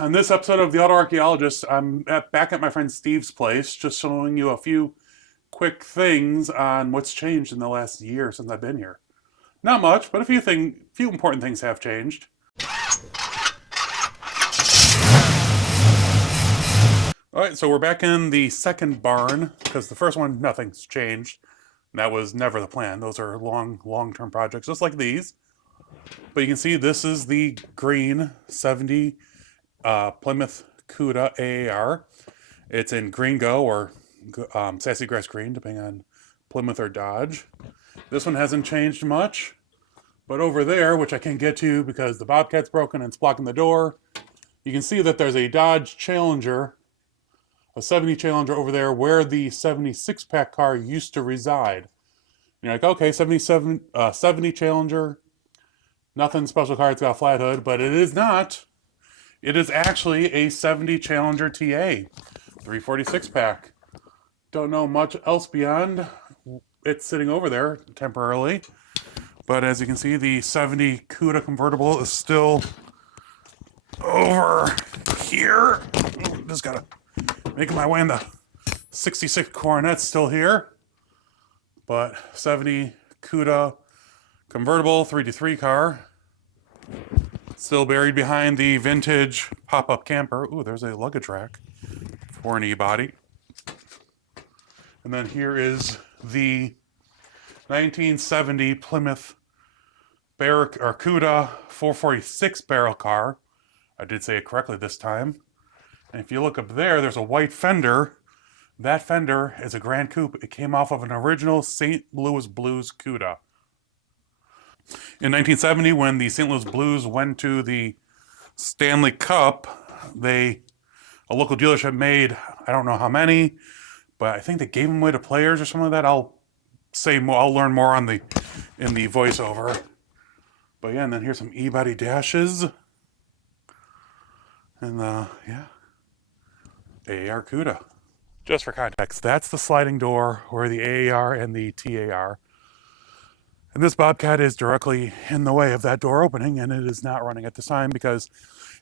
On this episode of The AutoArchaeologist, back at my friend Steve's place, just showing you a few quick things on what's changed in the last year since I've been here. Not much, but few important things have changed. All right, so we're back in the second barn because the first one, nothing's changed. That was never the plan. Those are long-term projects, just like these. But you can see this is the green 70 Plymouth Cuda AAR. It's in green go or sassy grass green, depending on Plymouth or Dodge. This one hasn't changed much, but over there, which I can't get to because the Bobcat's broken and it's blocking the door, you can see that there's a Dodge Challenger, a 70 Challenger over there where the 76 pack car used to reside. And you're like, okay, 70 Challenger, nothing special car, it's got a flat hood, but it is not. It is actually a 70 Challenger TA, 346 pack. Don't know much else beyond it's sitting over there temporarily. But as you can see, the 70 Cuda convertible is still over here. Just gotta make my way in the 66 Coronet still here. But 70 Cuda convertible 3-3 car. Still buried behind the vintage pop-up camper. Ooh, there's a luggage rack for an E-body. And then here is the 1970 Plymouth Cuda 446 barrel car. I did say it correctly this time. And if you look up there, there's a white fender. That fender is a Grand Coupe. It came off of an original St. Louis Blues Cuda. In 1970, when the St. Louis Blues went to the Stanley Cup, a local dealership made, I don't know how many, but I think they gave them away to players or something like that. I'll learn more in the voiceover. But yeah, and then here's some E-body dashes. And yeah, AAR Cuda. Just for context, that's the sliding door where the AAR and the TAR. And this Bobcat is directly in the way of that door opening, and it is not running at this time because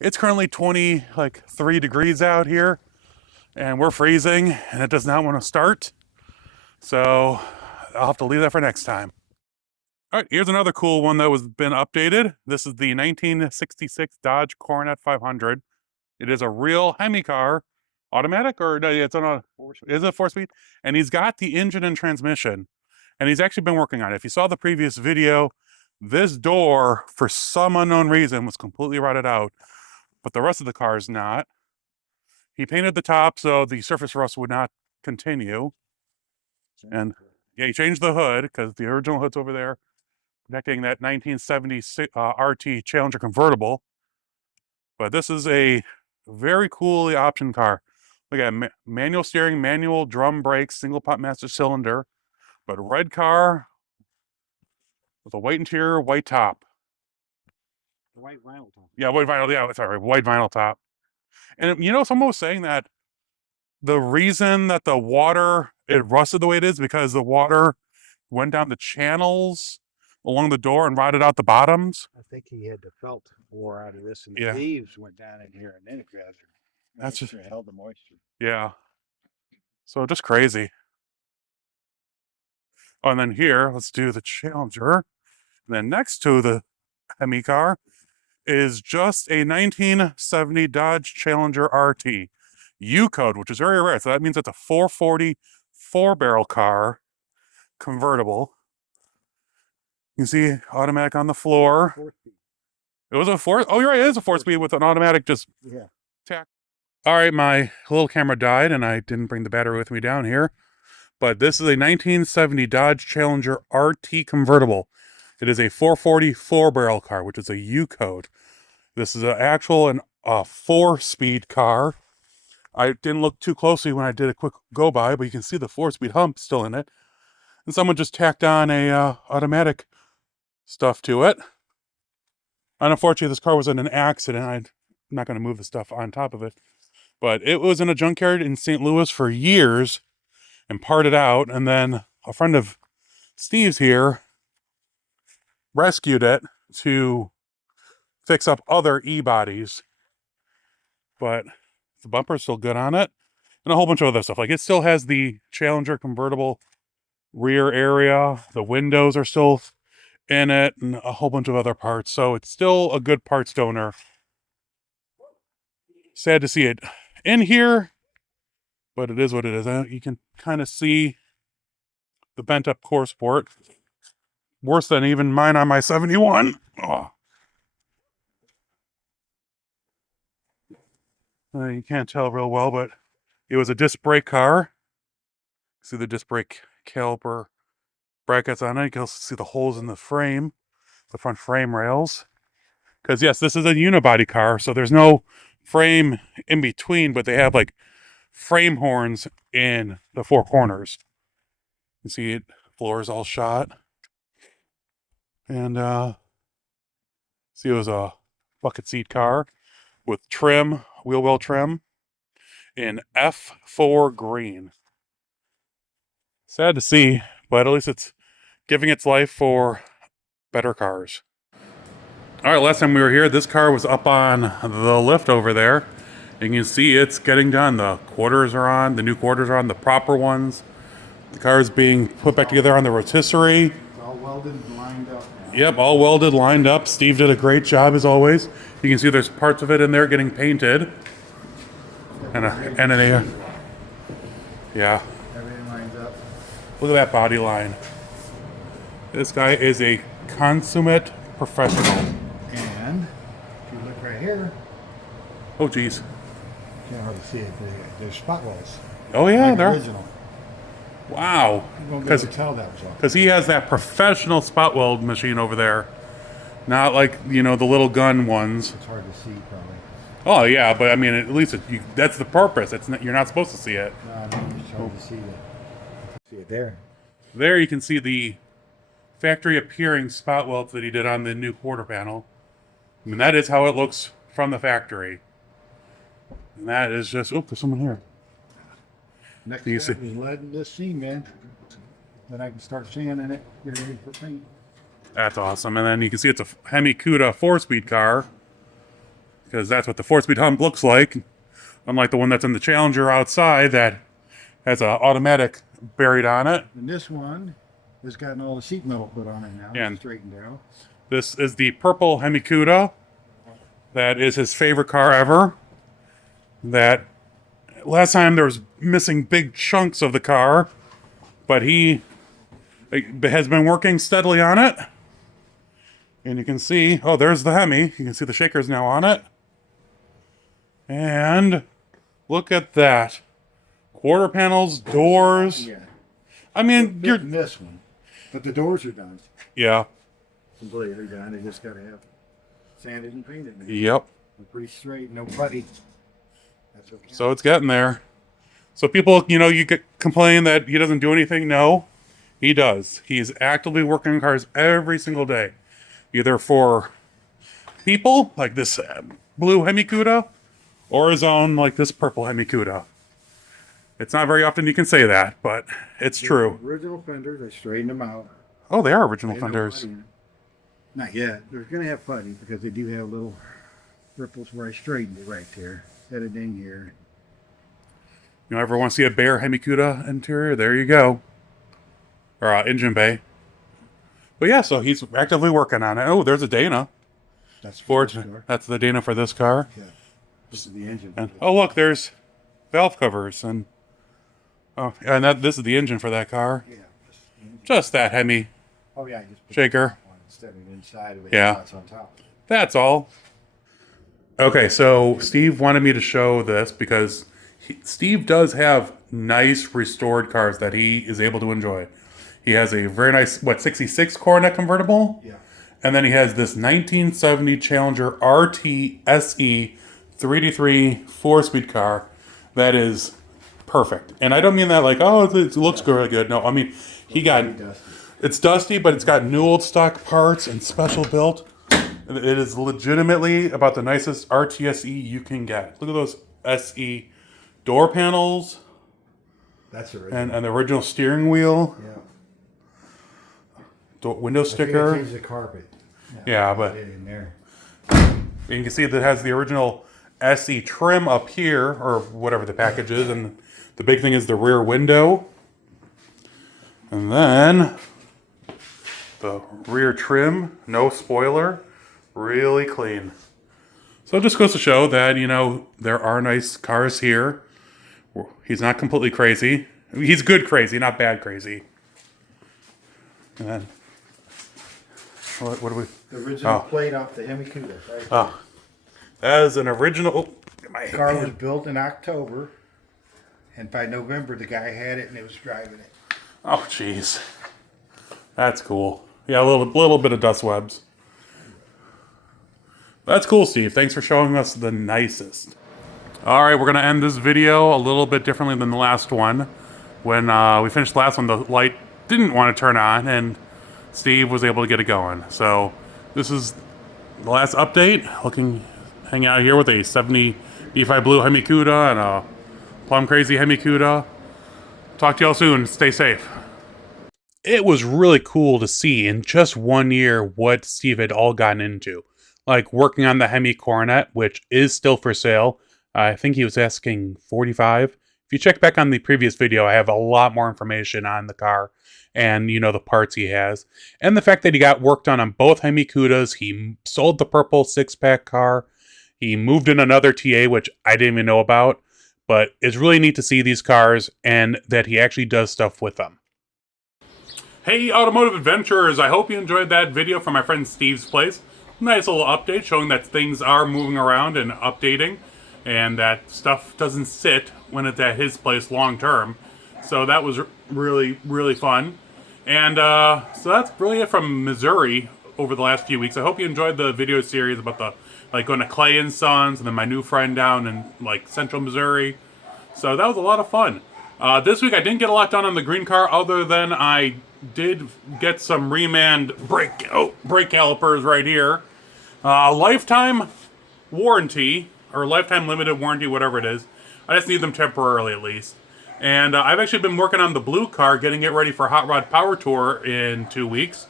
it's currently 23 degrees out here, and we're freezing, and it does not want to start. So I'll have to leave that for next time. All right, here's another cool one that was been updated. This is the 1966 Dodge Coronet 500. It is a real Hemi car, automatic or no, it's on a is it 4-speed? And he's got the engine and transmission. And he's actually been working on it. If you saw the previous video, this door, for some unknown reason, was completely rotted out, but the rest of the car is not. He painted the top so the surface rust would not continue. And yeah, he changed the hood because the original hood's over there, connecting that 1970 RT Challenger convertible. But this is a very coolly optioned car. Look at manual steering, manual drum brakes, single pot master cylinder. But red car with a white interior, white top. White vinyl top. Yeah, white vinyl. Yeah, sorry, white vinyl top. And you know, someone was saying that the reason that the water it rusted the way it is because the water went down the channels along the door and rotted out the bottoms. I think he had the felt wore out of this, and Yeah. the leaves went down in here, and then it grabbed her. That's just held the moisture. Yeah. So just crazy. Oh, and then here, let's do the Challenger. And then next to the Hemi car is just a 1970 Dodge Challenger RT U code, which is very rare. So that means it's a 440 4-barrel car, convertible. You can see automatic on the floor. 4-speed. It was a 4. Oh, you're right. It is a 4-speed with an automatic just Yeah. tack. All right, my little camera died and I didn't bring the battery with me down here. But this is a 1970 Dodge Challenger RT convertible. It is a 440 4-barrel car, which is a U code. This is an actual 4-speed car. I didn't look too closely when I did a quick go by, but you can see the 4-speed hump still in it. And someone just tacked on a automatic stuff to it. And unfortunately, this car was in an accident. I'm not going to move the stuff on top of it. But it was in a junkyard in St. Louis for years and parted out. And then a friend of Steve's here rescued it to fix up other E-bodies. but the bumper's still good on it. And a whole bunch of other stuff. Like, it still has the Challenger convertible rear area. The windows are still in it, and a whole bunch of other parts. So it's still a good parts donor. Sad to see it in here, but it is what it is. You can kind of see the bent up core support. Worse than even mine on my 71. Oh. You can't tell real well, but it was a disc brake car. See the disc brake caliper brackets on it. You can also see the holes in the frame, the front frame rails. Because yes, this is a unibody car, so there's no frame in between, but they have like frame horns in the four corners. You see it, floor is all shot. And see, it was a bucket seat car with trim, wheel well trim, in F4 green. Sad to see, but at least it's giving its life for better cars. All right, last time we were here, this car was up on the lift over there. You can see it's getting done. The quarters are on, the new quarters are on, the proper ones. The car is being put back together on the rotisserie. It's all welded and lined up now. Yep, all welded, lined up. Steve did a great job as always. You can see there's parts of it in there getting painted. Yeah. Everything lines up. Look at that body line. This guy is a consummate professional. And if you look right here, Oh, geez. you can't hardly see it. There's spot wells. Oh, yeah, Like there. original. Wow. You won't be able to tell that was all. Because he has that professional spot weld machine over there. Not like, you know, the little gun ones. It's hard to see, probably. Oh, yeah, but I mean, at least that's the purpose. You're not supposed to see it. No, I mean, it's hard to see that. See it there. There you can see the factory appearing spot welds that he did on the new quarter panel. I mean, that is how it looks from the factory. And that is just, oh, there's someone here. Next You step see- is leading this scene, man. Then I can start sanding it, get it ready for paint. That's awesome. And then you can see it's a Hemi Cuda 4-speed car. Because that's what the 4-speed hump looks like. Unlike the one that's in the Challenger outside that has an automatic buried on it. And this one has gotten all the sheet metal put on it now. Yeah. It's straightened out. This is the purple Hemi Cuda. That is his favorite car ever. That last time there was missing big chunks of the car, but he has been working steadily on it. And you can see, oh, there's the Hemi. You can see the shakers now on it. And look at that. Quarter panels, doors. Yeah. I mean, you're, Getting this one. But the doors are done. yeah, Completely done. They just got to have sanded and painted. Man. yep. They're pretty straight, no putty. That's okay. So it's getting there. So people, you know, you get complain that he doesn't do anything. No, he does. He's actively working on cars every single day. Either for people, like this blue Hemi Cuda, or his own, like this purple Hemi Cuda. It's not very often you can say that, but it's true. Original fenders, I straightened them out. Oh, they are original They had no fenders. putty in it. Not yet. They're going to have putty because they do have little ripples where I straightened it right there. Set it in here. You know, ever want to see a bare Hemi Cuda interior? There you go. Or engine bay. But yeah, so he's actively working on it. Oh, there's a Dana. That's Ford. this car. That's the Dana for this car. Yeah. This is the engine. And oh, look, there's valve covers and this is the engine for that car. Yeah. This is the engine. Just that Hemi Oh yeah, you just put shaker. the one instead of inside of it. Yeah. It's on top. That's all. Okay, so Steve wanted me to show this because Steve does have nice restored cars that he is able to enjoy. He has a very nice, 66 Coronet convertible? Yeah. And then he has this 1970 Challenger RT SE 3D3 4-speed car that is perfect. And I don't mean that like, oh, it looks really good. No, I mean, it's dusty, but it's got new old stock parts and special built. It is legitimately about the nicest RTSE you can get. Look at those SE door panels That's original. and the original steering wheel, Yeah. window I think I sticker. changed the carpet. Yeah, but Put it in there. you can see that it has the original SE trim up here, or whatever the package is, and the big thing is the rear window. And then the rear trim, no spoiler, really clean. So it just goes to show that, you know, there are nice cars here. He's not completely crazy. I mean, he's good crazy, not bad crazy. And then, what do we... The original plate off the Hemi Cuda. Right. Oh, that is an original... The car was built in October, and by November the guy had it and it was driving it. Oh, jeez. That's cool. Yeah, a little bit of dust webs. That's cool, Steve. Thanks for showing us the nicest. All right, we're going to end this video a little bit differently than the last one. When we finished the last one, the light didn't want to turn on, and Steve was able to get it going. So this is the last update. Hanging out here with a 70 B5 Blue Hemi Cuda and a Plum Crazy Hemi Cuda. Talk to y'all soon. Stay safe. It was really cool to see in just 1 year what Steve had all gotten into. Like working on the Hemi Coronet, which is still for sale. I think he was asking $45. If you check back on the previous video, I have a lot more information on the car and, you know, the parts he has. And the fact that he got work done on both Hemi Cudas. He sold the purple 6-pack car. He moved in another TA, which I didn't even know about. But it's really neat to see these cars and that he actually does stuff with them. Hey, automotive adventurers. I hope you enjoyed that video from my friend Steve's place. Nice little update showing that things are moving around and updating, and that stuff doesn't sit when it's at his place long term. So that was really, really fun. And so that's really it from Missouri over the last few weeks. I hope you enjoyed the video series about the going to Clay and Sons, and then my new friend down in central Missouri. So that was a lot of fun. This week I didn't get a lot done on the green car, other than I did get some remanned brake calipers right here. Lifetime warranty, or lifetime limited warranty, whatever it is. I just need them temporarily at least. And I've actually been working on the blue car, getting it ready for Hot Rod Power Tour in 2 weeks.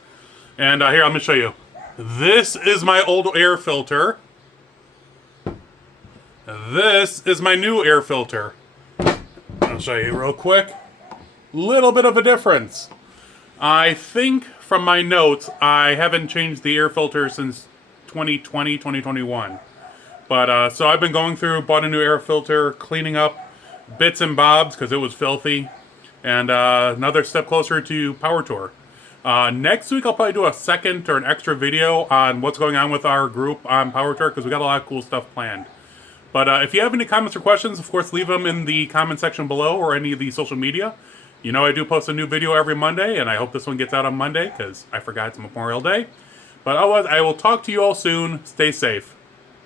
And here, let me show you. This is my old air filter. This is my new air filter. I'll show you real quick. Little bit of a difference. I think from my notes, I haven't changed the air filter since 2020, 2021. But, so I've been going through, bought a new air filter, cleaning up bits and bobs because it was filthy. And another step closer to Power Tour. Next week I'll probably do a second or an extra video on what's going on with our group on Power Tour, because we got a lot of cool stuff planned. But if you have any comments or questions, of course, leave them in the comment section below or any of the social media. You know I do post a new video every Monday, and I hope this one gets out on Monday, because I forgot it's Memorial Day. But otherwise, I will talk to you all soon. Stay safe.